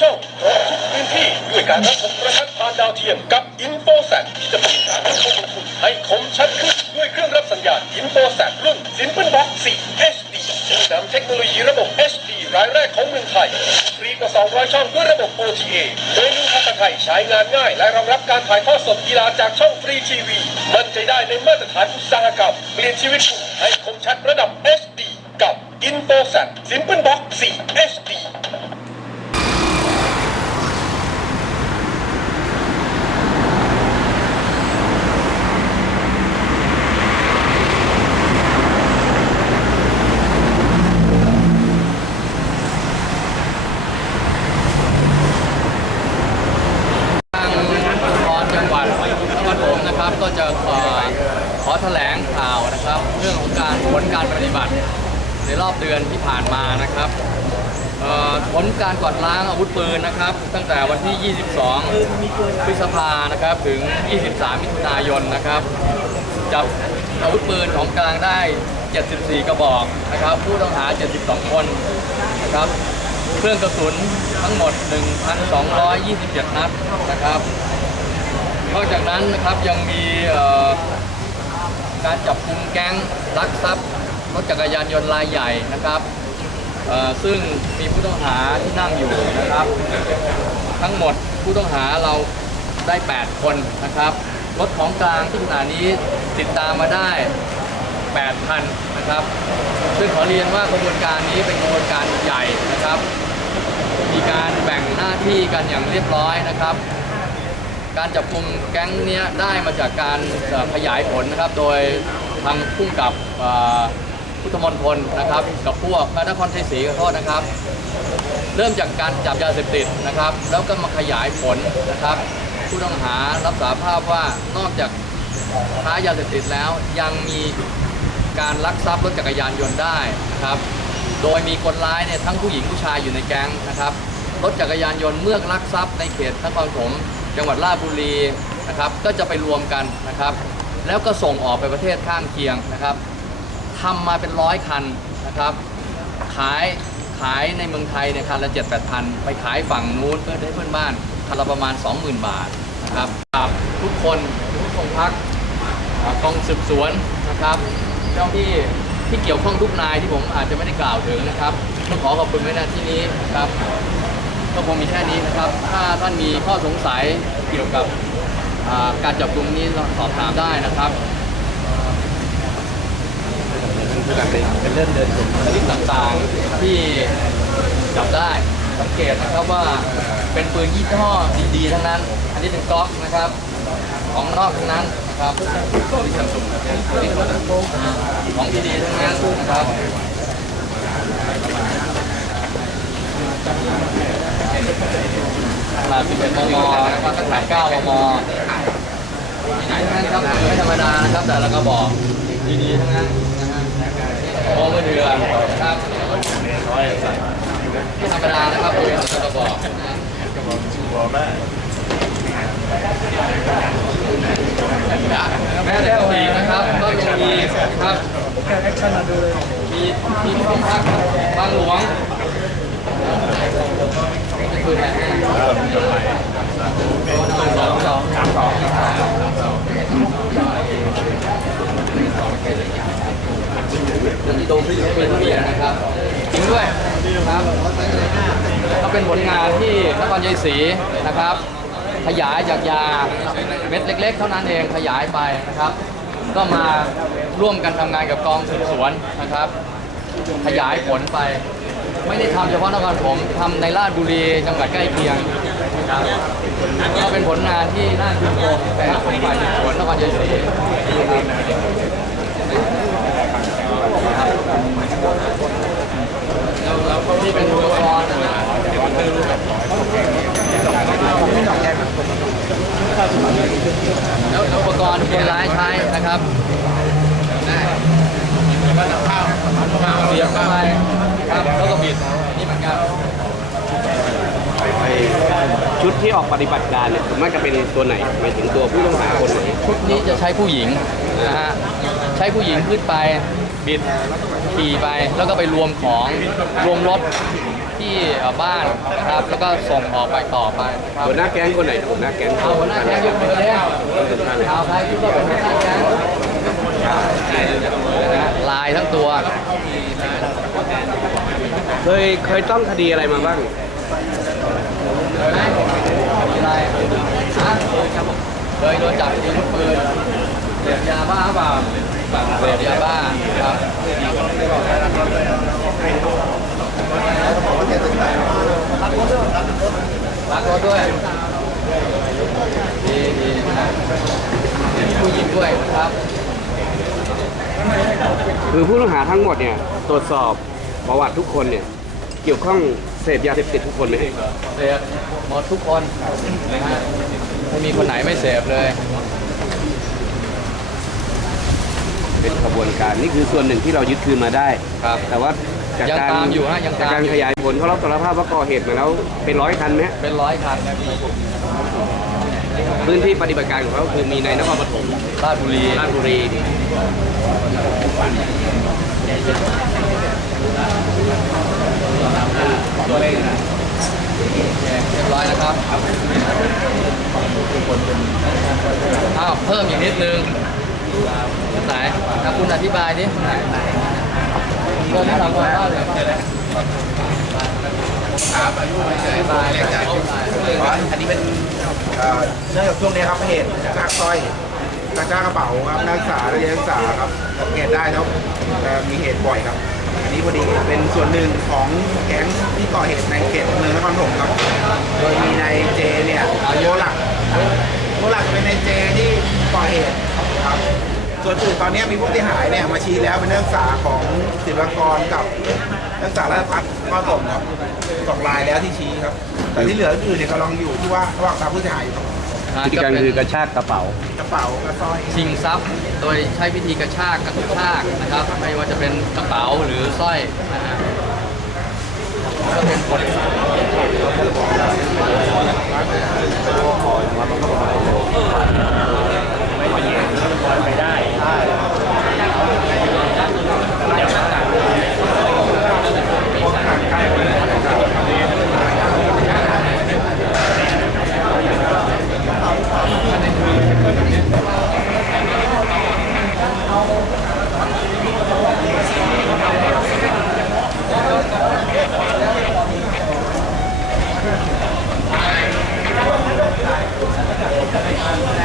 ช่องครบทุกพื้นที่ด้วยการรับชมประทัดผ่านดาวเทียมกับอินโฟแซที่จะเป็นการรับชมคุณให้คมชัดขึ้นด้วยเครื่องรับสัญญาณอินโฟแซรุ่น Simple Box 4 HD ซึ่งนำเทคโนโลยีระบบ HD รายแรกของเมืองไทยฟรีกว่า 200 ช่องด้วยระบบ OTA โดยมีภาษาไทยใช้งานง่าย และรองรับการถ่ายทอดสดกีฬาจากช่องฟรีทีวีมั่นใจได้ในมาตรฐานอุตสาหกรรมเปลี่ยนชีวิตคุณให้คมชัดระดับ HD กับ i n f o s a t Simple Box 4 HD ทางพรจังหวัดนครปฐมนะครับก็จะขอขอแถลงข่าวนะครับ เรื่องของการผลการปฏิบัติ ในรอบเดือนที่ผ่านมานะครับผลการกวาดล้างอาวุธปืนนะครับ ตั้งแต่วันที่ 22 พฤษภานะครับถึง 23 มิถุนายนนะครับ จับอาวุธปืนของกลางได้ 74 กระบอกนะครับ ผู้ต้องหา 72 คนนะครับ เครื่องกระสุนทั้งหมด 1,227 นัดนะครับนอกจากนั้นนะครับยังมีการจับกุมแก๊งลักทรัพย์ รถจักรยานยนต์รายใหญ่นะครับซึ่งมีผู้ต้องหาที่นั่งอยู่นะครับ ทั้งหมดผู้ต้องหาเราได้ 8 คนนะครับรถของกลางที่ขณะนี้ติดตามมาได้ 8 คันนะครับ ซึ่งขอเรียนว่ากระบวนการนี้เป็นกระบวนการใหญ่นะครับ มีการแบ่งหน้าที่กันอย่างเรียบร้อยนะครับ การจับกลุ่มแก๊งนี้ได้มาจากการขยายผลนะครับ โดยทางพุ่งกับ พุทธมณฑลนะครับ กับพวกพระนครชัยศรีขอโทษนะครับ เริ่มจากการจับยาเสพติดนะครับ แล้วก็มาขยายผลนะครับ ผู้ต้องหารับสารภาพว่านอกจากค้ายาเสพติดแล้วยังมีการลักทรัพย์รถจักรยานยนต์ได้นะครับ โดยมีคนร้ายเนี่ยทั้งผู้หญิงผู้ชายอยู่ในแก๊งนะครับรถจักรยานยนต์เมื่อลักทรัพย์ในเขตนครปฐมจังหวัดราชบุรีนะครับ ก็จะไปรวมกันนะครับ แล้วก็ส่งออกไปประเทศข้างเคียงนะครับ ทำมาเป็นร้อยคันนะครับขายขายในเมืองไทยเนี่ยคันละ7 8 0 0 0ไปขายฝั่งนู้นเพื่อให้เพื่อนบ้านคันละประมาณ 20,000 บาทนะครับกับทุกคนทุกโรงพักกองสืบสวนนะครับ เจ้าที่ที่เกี่ยวข้องทุกนายที่ผมอาจจะไม่ได้กล่าวถึงนะครับต้องขอขอบคุณไว้ณที่นี้นะครับก็คงมีแค่นี้นะครับ ถ้าท่านมีข้อสงสัยเกี่ยวกับการจับกลุ่มนี้สอบถามได้นะครับ เป็นเรื่องเดินชมชนิดต่างๆที่จับได้สังเกตนะครับว่าเป็นปืนยี่ห้อดีๆทั้งนั้น อันนี้เป็นก๊อกนะครับ ของนอกทั้งนั้นนะครับที่ซัมซุงของดีๆทั้งนั้นนะครับขนาด11มมนะครับขนาด9มมไหนทั้งนั้นครับไม่ธรรมดานะครับแต่ละกระบอกดีๆทั้งนั้น นะฮะโอ้ไม่เดือนครับธรรมดานะครับผมกระบอกกระบอกแม้แต่ปีนะครับก็ยังมีครับแอคชั่นมีมีที่ห้องพักบางหลวงนี่คือแหละสองสองสามสองจะโตขึ้นเป็นเปลี่ยนนะครับจริงด้วยครับก็เป็นผลงานที่นครชัยศรีนะครับ ขยายจากยาเม็ดเล็ก ๆ เท่านั้นเองขยายไปนะครับ ก็มาร่วมกันทำงานกับกองสืบสวนนะครับ ขยายผลไป ไม่ได้ทำเฉพาะนครผมทำในราชบุรีจังหวัดใกล้เคียงครับก็เป็นผลงานที่น่าชื่นชมแต่ของฝ่ายสืบสวนนครชัยศรีนี่เป็นอุปกรณ์นะครับแล้วอุปกรณ์ที่คนร้ายใช้นะครับเสียบเข้าไปครับแล้วก็บิดนี่เหมือนกัน ชุด ที่ออกปฏิบัติการเนี่ยส่วนมากจะเป็นตัวไหนหมายถึงตัวผู้ต้องหาคนไหนชุดนี้จะใช้ผู้หญิงนะฮะใช้ผู้หญิงขึ้นไปบิดขี่ไปแล้วก็ไปรวมของรวมรถที่เอ่อบ้านนะครับแล้วก็ส่งออกไปต่อไปนะครับหัวหน้าแก๊งคนไหนหัวหน้าแก๊งเอาหัวหน้าแก๊งยกมือเลยเอาใครคิดว่าเป็นหัวหน้าแก๊งลายทั้งตัว เคยเคยต้องคดีอะไรมาบ้าง เคยไหมมีอะไรฮะเคยโดนจับยิงปืนเสพยาบ้าเปล่าเสพยาบ้าครับรักรถด้วยดีดีนะผู้หญิงด้วยนะครับคือผู้ต้องหาทั้งหมดเนี่ยตรวจสอบประวัติทุกคนเนี่ยเกี่ยวข้อง เสพยาเสพติดทุกคนไหมเสพหมดทุกคนนะฮะไม่มีคนไหนไม่เสพเลย เป็นขบวนการนี่คือส่วนหนึ่งที่เรายึดคืนมาได้ครับ แต่ว่าจากยังการตามอยู่ฮะยังจากตามการอยู่ ขยายผลเขารับสารภาพว่าก่อเหตุมาแล้วเป็นร้อยคันไหมฮะเป็นร้อยคันนะพี่พื้นที่ปฏิบัติการของเขาคือมีในนครปฐมราชบุรีราชบุรี ตัวเลขนะเรียบร้อยนะครับอ้าวเพิ่มอีกนิดนึงไหนถ้าคุณอธิบายดิเรื่องนี้เราก็ว่าเลยครับอธิบายอธิบายอันนี้เป็นเนื่องจากช่วงนี้ครับเหตุกระชากสร้อยกระชากกระเป๋าครับนักศึกษาเรียนศึกษาครับสังเกตได้แล้วมีเหตุบ่อยครับ อันนี้พอดีเป็นส่วนหนึ่งของแก๊งที่ก่อเหตุในเขตเมืองนครปฐมครับ โดยมีนายเจเนี่ยโมหลักโมหลักเป็นนายเจที่ก่อเหตุครับ ส่วนอื่นตอนนี้มีผู้ที่หายเนี่ยมาชี้แล้วเป็นนักศึกษาของศิลปากรกับนักศึกษาราชพัฒน์นครปฐมครับสองรายแล้วที่ชี้ครับ แต่ที่เหลืออื่นเนี่ยกำลังอยู่ที่ว่าระหว่างตามผู้เสียหายอยู่ครับ พฤติกรรมคือกระชากกระเป๋า กระเป๋ากระสร้อย ชิงทรัพย์ โดยใช้วิธีกระชากกระตุกชากนะครับ ไม่ว่าจะเป็นกระเป๋าหรือสร้อยนะฮะก็เป็นผล I'm